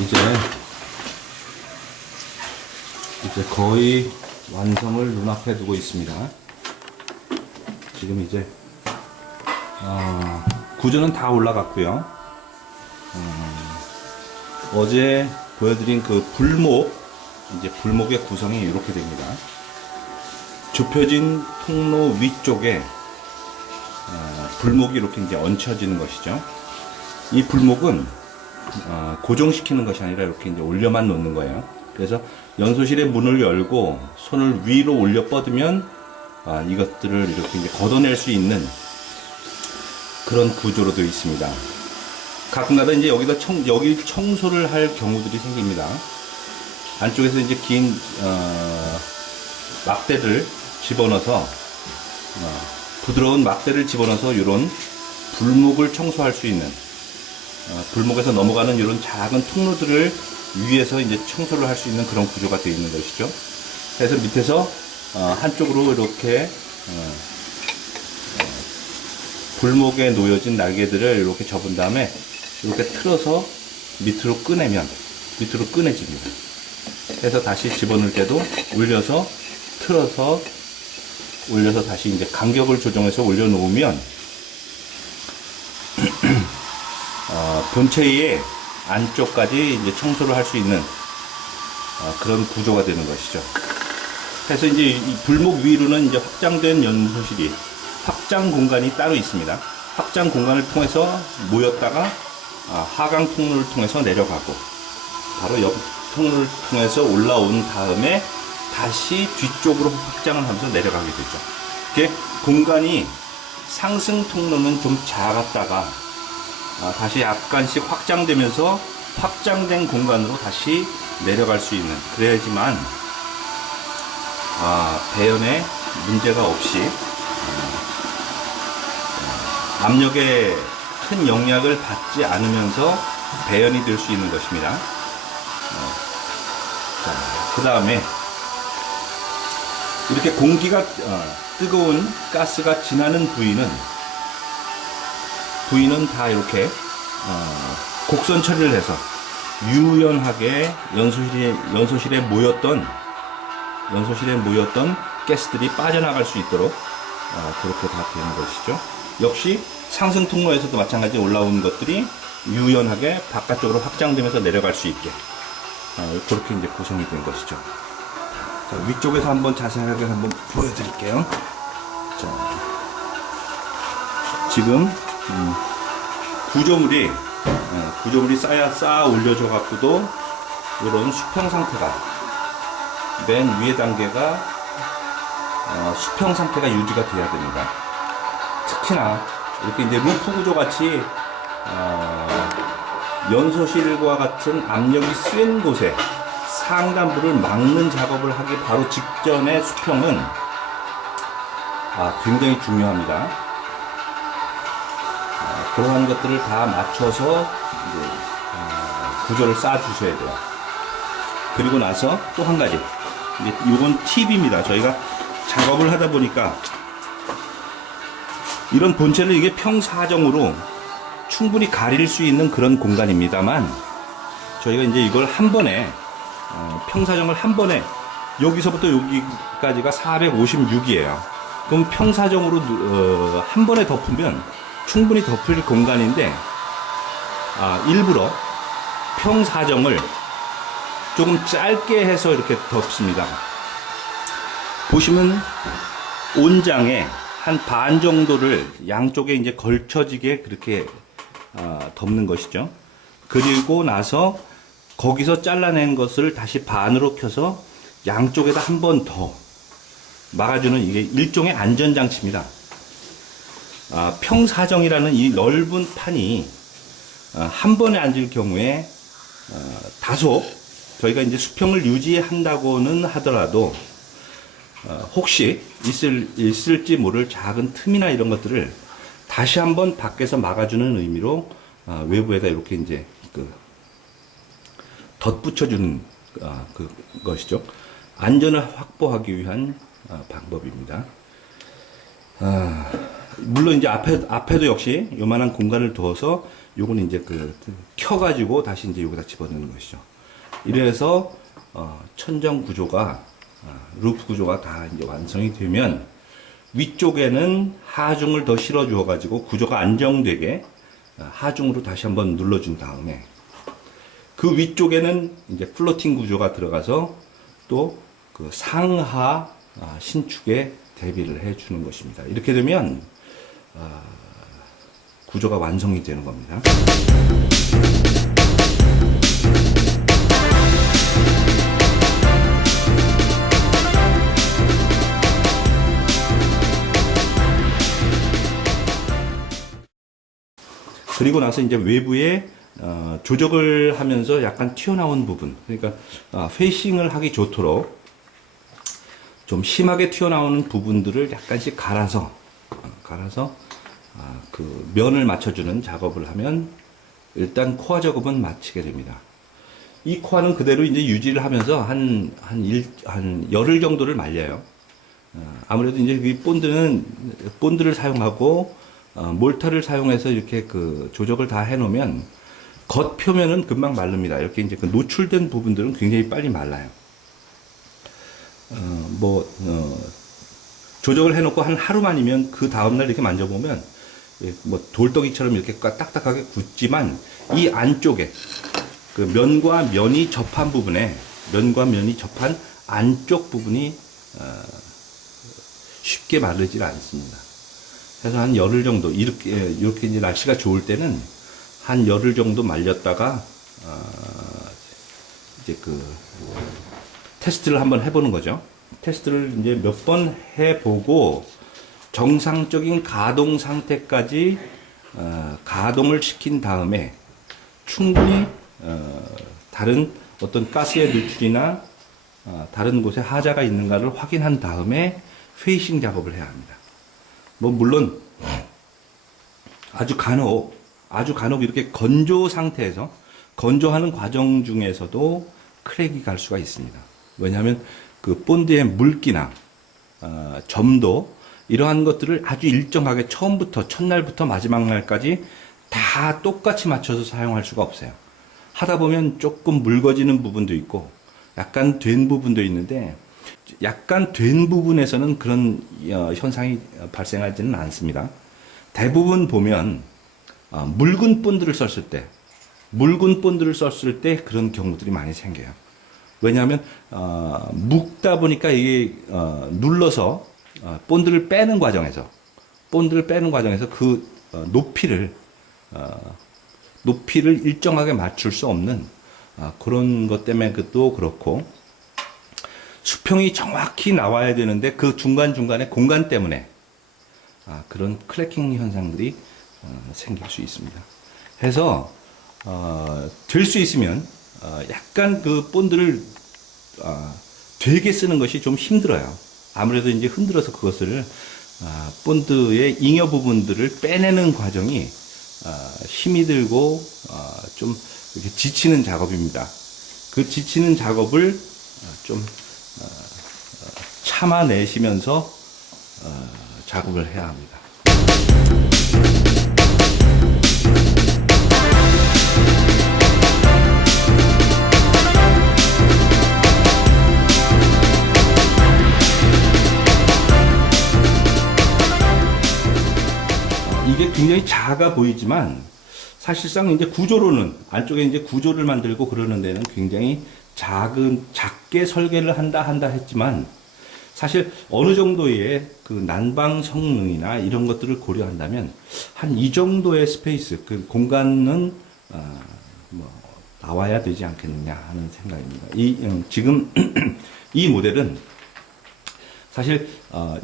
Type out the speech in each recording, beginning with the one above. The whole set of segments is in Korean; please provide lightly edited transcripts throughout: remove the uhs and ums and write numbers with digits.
이제 거의 완성을 눈앞에 두고 있습니다. 지금 이제 구조는 다 올라갔고요. 어제 보여드린 그 불목의 구성이 이렇게 됩니다. 좁혀진 통로 위쪽에 불목이 이렇게 이제 얹혀지는 것이죠. 이 불목은 고정시키는 것이 아니라 이렇게 이제 올려만 놓는 거예요. 그래서 연소실의 문을 열고 손을 위로 올려 뻗으면 이것들을 이렇게 이제 걷어낼 수 있는 그런 구조로 되어 있습니다. 가끔가다 이제 여기 청소를 할 경우들이 생깁니다. 안쪽에서 이제 긴 막대를 집어넣어서 부드러운 막대를 집어넣어서 이런 불목을 청소할 수 있는 불목에서 넘어가는 이런 작은 통로들을 위에서 이제 청소를 할 수 있는 그런 구조가 되어 있는 것이죠. 그래서 밑에서 한쪽으로 이렇게 불목에 놓여진 날개들을 이렇게 접은 다음에 이렇게 틀어서 밑으로 꺼내집니다. 그래서 다시 집어넣을 때도 올려서 틀어서 올려서 다시 이제 간격을 조정해서 올려놓으면 본체의 안쪽까지 이제 청소를 할 수 있는 그런 구조가 되는 것이죠. 그래서 이제 이 불목 위로는 이제 확장된 연소실이 확장 공간이 따로 있습니다. 확장 공간을 통해서 모였다가 하강 통로를 통해서 내려가고 바로 옆 통로를 통해서 올라온 다음에 다시 뒤쪽으로 확장을 하면서 내려가게 되죠. 이게 공간이 상승 통로는 좀 작았다가 다시 약간씩 확장되면서 확장된 공간으로 다시 내려갈 수 있는, 그래야지만 배연에 문제가 없이 압력에 큰 영향을 받지 않으면서 배연이 될 수 있는 것입니다. 그 다음에 이렇게 공기가 뜨거운 가스가 지나는 부위는 다 이렇게 곡선 처리를 해서 유연하게 연소실에 모였던 가스들이 빠져나갈 수 있도록 그렇게 다 되는 것이죠. 역시 상승 통로에서도 마찬가지 올라온 것들이 유연하게 바깥쪽으로 확장되면서 내려갈 수 있게 그렇게 이제 구성이 된 것이죠. 자, 위쪽에서 한번 자세하게 한번 보여드릴게요. 자, 지금 구조물이 쌓아 올려져 갖고도 이런 수평 상태가 맨 위에 단계가 수평 상태가 유지가 돼야 됩니다. 특히나 이렇게 이제 루프 구조 같이 연소실과 같은 압력이 센 곳에 상단부를 막는 작업을 하기 바로 직전의 수평은 굉장히 중요합니다. 그러한 것들을 다 맞춰서 이제 구조를 쌓아 주셔야 돼요. 그리고 나서 또 한 가지, 이건 팁입니다. 저희가 작업을 하다 보니까 이런 본체를 이게 평사정으로 충분히 가릴 수 있는 그런 공간입니다만, 저희가 이제 이걸 한 번에 평사정을 한 번에 여기서부터 여기까지가 456이에요. 그럼 평사정으로 한 번에 덮으면 충분히 덮을 공간인데 일부러 평사정을 조금 짧게 해서 이렇게 덮습니다. 보시면 온장에 한 반 정도를 양쪽에 이제 걸쳐지게 그렇게 덮는 것이죠. 그리고 나서 거기서 잘라낸 것을 다시 반으로 켜서 양쪽에다 한 번 더 막아주는, 이게 일종의 안전장치입니다. 평사정이라는 이 넓은 판이 한 번에 앉을 경우에 다소 저희가 이제 수평을 유지한다고는 하더라도 혹시 있을지 모를 작은 틈이나 이런 것들을 다시 한번 밖에서 막아주는 의미로 외부에다 이렇게 이제 덧붙여주는 것이죠. 안전을 확보하기 위한 방법입니다. 물론 이제 앞에도 역시 요만한 공간을 두어서 요거는 이제 켜가지고 다시 이제 여기다 집어넣는 것이죠. 이래서 천정 구조가 루프 구조가 다 이제 완성이 되면 위쪽에는 하중을 더 실어 주어 가지고 구조가 안정되게 하중으로 다시 한번 눌러준 다음에 그 위쪽에는 이제 플로팅 구조가 들어가서 또 그 상하 신축에 대비를 해 주는 것입니다. 이렇게 되면 구조가 완성이 되는 겁니다. 그리고 나서 이제 외부에 조적을 하면서 약간 튀어나온 부분, 그러니까 페이싱을 하기 좋도록 좀 심하게 튀어나오는 부분들을 약간씩 갈아서 그 면을 맞춰주는 작업을 하면 일단 코어 작업은 마치게 됩니다. 이 코어는 그대로 이제 유지를 하면서 한 열흘 정도를 말려요. 아무래도 이제 이 본드를 사용하고 몰타를 사용해서 이렇게 그 조적을 다 해놓으면 겉 표면은 금방 마릅니다. 이렇게 이제 그 노출된 부분들은 굉장히 빨리 말라요. 조적을 해놓고 한 하루만이면 그 다음날 이렇게 만져보면 뭐 돌덩이처럼 이렇게 딱딱하게 굳지만 이 안쪽에 그 면과 면이 접한 안쪽 부분이 쉽게 마르질 않습니다. 그래서 한 열흘 정도 이렇게 이제 날씨가 좋을 때는 한 열흘 정도 말렸다가 이제 테스트를 한번 해보는 거죠. 테스트를 이제 몇 번 해보고 정상적인 가동 상태까지 가동을 시킨 다음에 충분히 다른 어떤 가스의 누출이나 다른 곳에 하자가 있는가를 확인한 다음에 페이싱 작업을 해야 합니다. 물론 아주 간혹 이렇게 건조 상태에서 건조하는 과정 중에서도 크랙이 갈 수가 있습니다. 왜냐하면 그 본드의 물기나 점도 이러한 것들을 아주 일정하게 처음부터 첫날부터 마지막 날까지 다 똑같이 맞춰서 사용할 수가 없어요. 하다 보면 조금 묽어지는 부분도 있고 약간 된 부분도 있는데 약간 된 부분에서는 그런 현상이 발생하지는 않습니다. 대부분 보면 묽은 본드를 썼을 때 그런 경우들이 많이 생겨요. 왜냐하면 묵다 보니까 이게 눌러서 본드를 빼는 과정에서 그 높이를 일정하게 맞출 수 없는 그런 것 때문에 또 그렇고, 수평이 정확히 나와야 되는데 그 중간중간에 공간 때문에 그런 크래킹 현상들이 생길 수 있습니다. 해서 될 수 있으면 약간 그 본드를 되게 쓰는 것이 좀 힘들어요. 아무래도 이제 흔들어서 그것을 본드의 잉여 부분들을 빼내는 과정이 힘이 들고 좀 이렇게 지치는 작업입니다. 그 지치는 작업을 좀 참아내시면서 작업을 해야 합니다. 이게 굉장히 작아 보이지만 사실상 이제 구조로는 안쪽에 이제 구조를 만들고 그러는 데는 굉장히 작게 설계를 한다 했지만 사실 어느 정도의 그 난방 성능이나 이런 것들을 고려한다면 한 이 정도의 스페이스, 그 공간은 나와야 되지 않겠느냐 하는 생각입니다. 지금 이 모델은 사실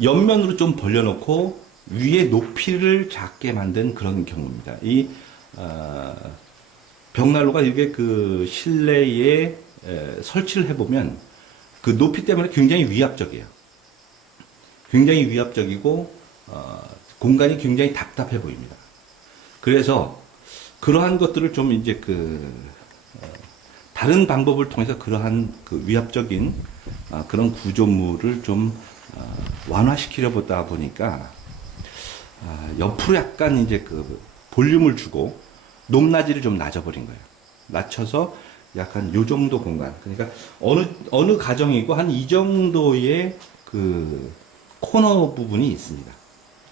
옆면으로 좀 벌려놓고 위에 높이를 작게 만든 그런 경우입니다. 이 벽난로가 이게 그 실내에 설치를 해보면 그 높이 때문에 굉장히 위압적이에요. 굉장히 위압적이고 공간이 굉장히 답답해 보입니다. 그래서 그러한 것들을 좀 이제 다른 방법을 통해서 그러한 그 위압적인 그런 구조물을 좀 완화시키려 보다 보니까 옆으로 약간 이제 그 볼륨을 주고 높낮이를 좀 낮춰버린 거예요. 낮춰서 약간 요 정도 공간. 그러니까 어느 가정이고 한 이 정도의 그 코너 부분이 있습니다.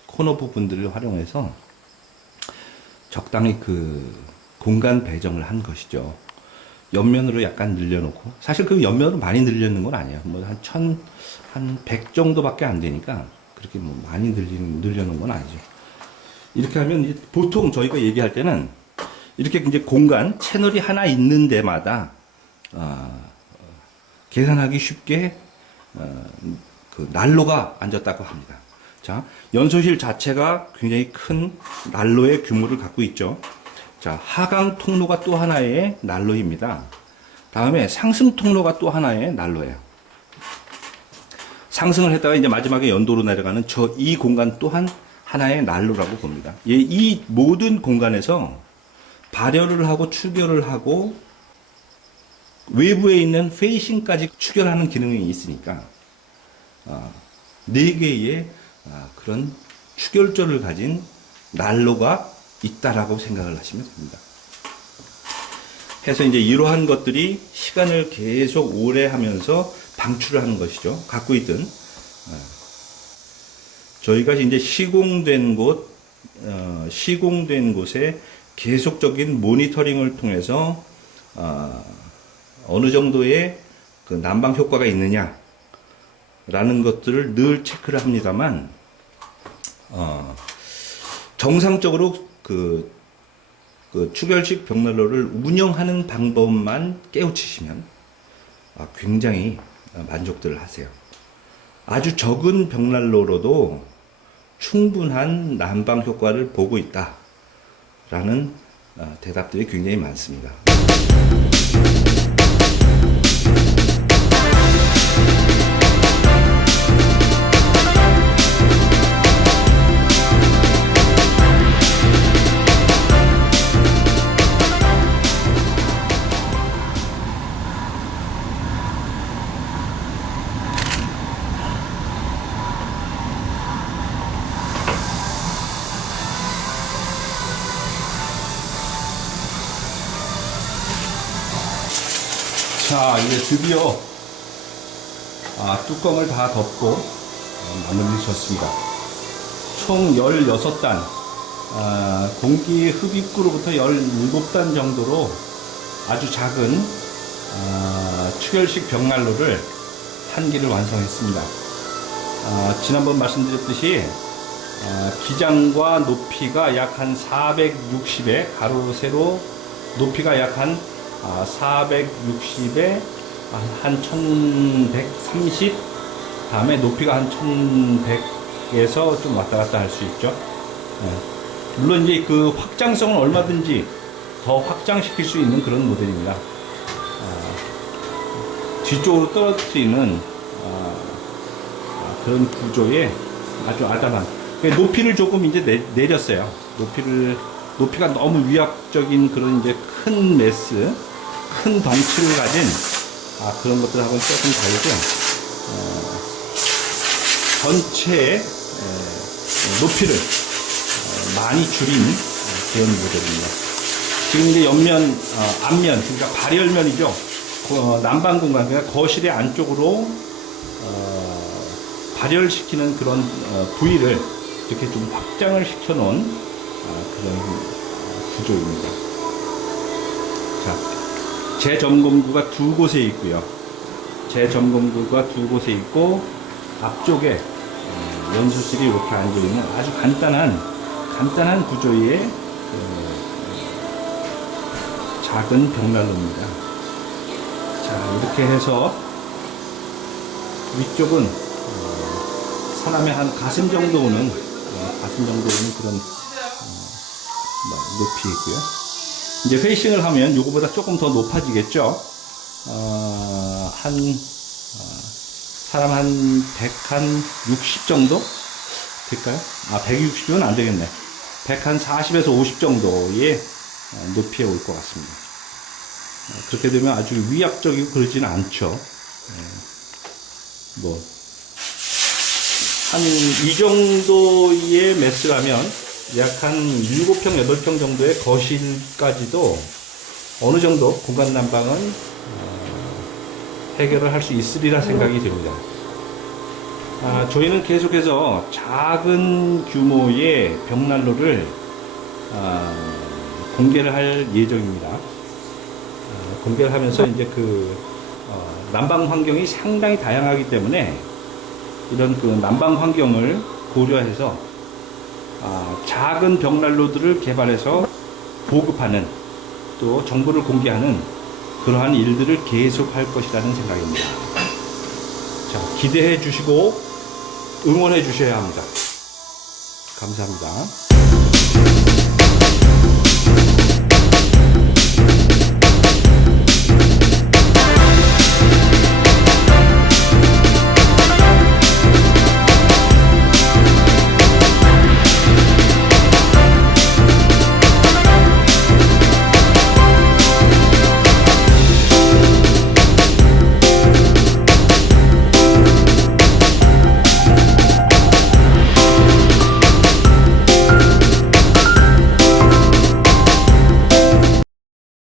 코너 부분들을 활용해서 적당히 그 공간 배정을 한 것이죠. 옆면으로 약간 늘려놓고, 사실 그 옆면으로 많이 늘려놓는 건 아니에요. 뭐 한 100 정도밖에 안 되니까 그렇게 뭐 많이 늘려놓은 건 아니죠. 이렇게 하면 이제 보통 저희가 얘기할 때는 이렇게 이제 공간, 채널이 하나 있는 데마다 계산하기 쉽게 그 난로가 앉았다고 합니다. 자, 연소실 자체가 굉장히 큰 난로의 규모를 갖고 있죠. 자, 하강 통로가 또 하나의 난로입니다. 다음에 상승 통로가 또 하나의 난로예요. 상승을 했다가 이제 마지막에 연도로 내려가는 이 공간 또한 하나의 난로라고 봅니다. 이 모든 공간에서 발열을 하고 추결을 하고 외부에 있는 페이싱까지 추결하는 기능이 있으니까 4개의 그런 추결조를 가진 난로가 있다라고 생각을 하시면 됩니다. 해서 이제 이러한 것들이 시간을 계속 오래 하면서 방출을 하는 것이죠. 갖고 있던 저희가 이제 시공된 곳에 계속적인 모니터링을 통해서 어느 정도의 그 난방 효과가 있느냐라는 것들을 늘 체크를 합니다만 정상적으로 그 추결식 벽난로를 운영하는 방법만 깨우치시면 굉장히 만족들을 하세요. 아주 적은 벽난로로도 충분한 난방 효과를 보고 있다라는 대답들이 굉장히 많습니다. 자, 이제 드디어 뚜껑을 다 덮고 마무리를 졌습니다. 총 16단, 공기 흡입구로부터 17단 정도로 아주 작은 추결식 벽난로를 한 개를 완성했습니다. 지난번 말씀드렸듯이 기장과 높이가 약 한 460에 가로 세로 높이가 약 한 460에 한 1130, 다음에 높이가 한 1100에서 좀 왔다 갔다 할 수 있죠. 물론 이제 그 확장성은 얼마든지 더 확장시킬 수 있는 그런 모델입니다. 뒤쪽으로 떨어뜨리는 그런 구조에 아주 아담한, 높이를 조금 이제 내렸어요. 높이가 너무 위압적인 그런 이제 큰 메스, 큰 덩치를 가진 그런 것들하고는 조금 다르죠. 전체의 높이를 많이 줄인 그런 모델입니다. 지금 이제 옆면, 앞면, 그러니까 발열면이죠. 난방 공간, 그러니까 거실의 안쪽으로 발열시키는 그런 부위를 이렇게 좀 확장을 시켜놓은 그런 구조입니다. 자, 재점검구가 2곳에 있고요. 재점검구가 2곳에 있고, 앞쪽에 연소실이 이렇게 앉아있는 아주 간단한 구조의 작은 벽난로입니다. 자, 이렇게 해서 위쪽은 사람의 한 가슴 정도 오는 그런 높이 있고요. 이제 페이싱을 하면 요거보다 조금 더 높아지겠죠. 사람 한 160 정도 될까요? 160은 안 되겠네. 140에서 50 정도의 높이에 올 것 같습니다. 그렇게 되면 아주 위압적이고 그러지는 않죠. 한 이 정도의 매스라면 약 한 7평, 8평 정도의 거실까지도 어느 정도 공간 난방은 해결을 할 수 있으리라 생각이 됩니다. 저희는 계속해서 작은 규모의 벽난로를 공개를 할 예정입니다. 공개를 하면서 이제 난방 환경이 상당히 다양하기 때문에 이런 난방 환경을 고려해서 작은 벽난로들을 개발해서 보급하는 또 정보를 공개하는 그러한 일들을 계속할 것이라는 생각입니다. 자, 기대해 주시고 응원해 주셔야 합니다. 감사합니다.